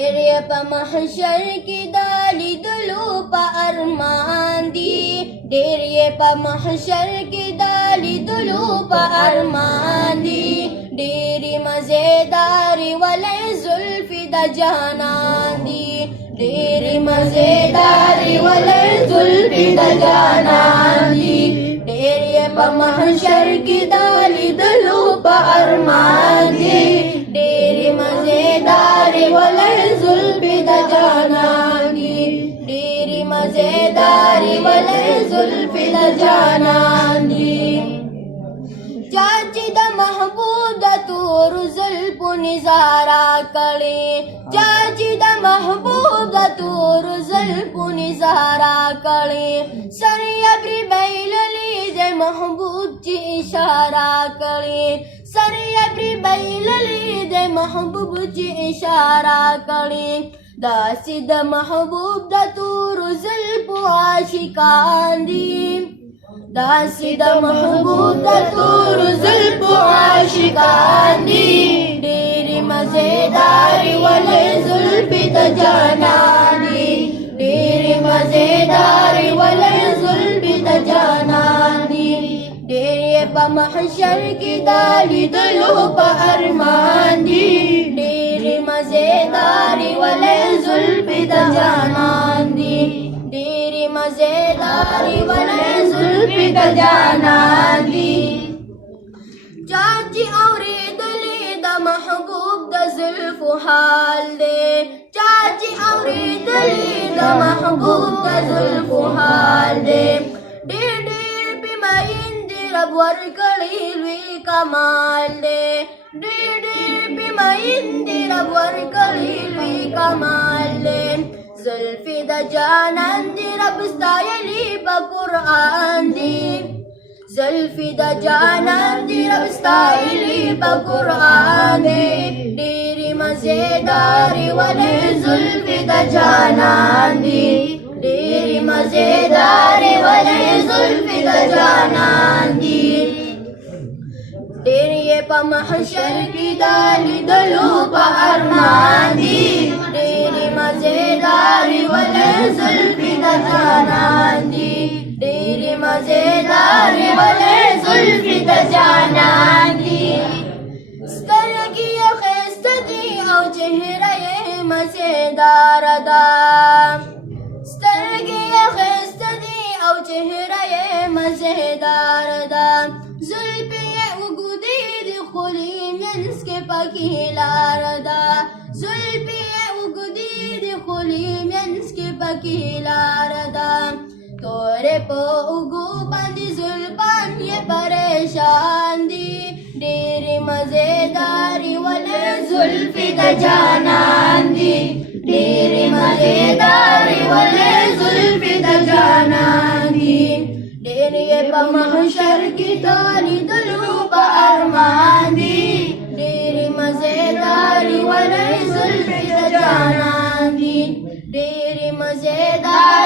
ډېر یې په محشر کې د لیدلو په ارمان دي ډېر یې په محشر کې د لیدلو په ارمان دي ډېرې مزېدارې ولې زلفې د جانان دي ډېرې مزېدارې ولې زلفې د جانان دي ډېر یې په محشر کې د لیدلو په ارمان دي ډېرې مزېدارې ولې زلفې د جانان دي ډېرې مزېدارې ولې زلفې د جانان دي چا چې د محبوب د تورو زلفو نظاره کړې چا چې د محبوب د تورو زلفو نظاره کړې سر یې پرې بایللې د محبوب چې اشاره کړې سر یې پرې بایللې د محبوب چې اشاره کړې داسې د محبوب د تورو زلفو عاشقان دي داسې د محبوب د تورو زلفو عاشقان دي ډېرې مزېدارې ولې زلفې د جانان دي ډېرې مزېدارې ولې زلفې د جانان دي ډېر یې په محشر کې د لیدلو په ارمان دي ډېرې مزېدارې ولې زلفې د جانان دي ډېرې مزېدارې ولې زلفې د جانان دي چا چې اورېدلې د محبوب د زلفو حال دی چا چې اورېدلې د محبوب د زلفو حال دی ډېر ډېر پې مین دې رب ورکړی لوی کمال دی ډېر ډېر پې مین دې رب ورکړی لوی کمال دی زلفې د جانان دي رب ستایلې په قرآن دي زلفې د جانان دي رب ستایلې په قرآن دي ډېرې مزېدارې ولې زلفې د جانان دي ډېرې مزېدارې ولې زلفې د جانان دي ډېر یې په محشر کې د لیدلو په ارمان دي ډېرې مزېدارې ولې زلفې د جانان دي ډېرې مزېدارې ولې زلفې د جانان دي سترګې یې ښایسته دي او چهره یې مزېداره ده سترګې یې ښایسته دي او چهره یې مزېداره ده زلفې یې اوږدې دي خولې منځ کې پکې لاره ده زلفې یې اوږدې دي خولې منځ کې پکې لاره ده تورې په اوږو باندې زلفان یې پریشان دي ډېرې مزېدارې ولې زلفې د جانان دي ډېرې مزېدارې ولې زلفې د جانان دي ډېر یې په محشر کې د لیدلو په ارمان دي ډېرې مزېدارې ولې زلفې د جانان دي ډېرې مزېدارې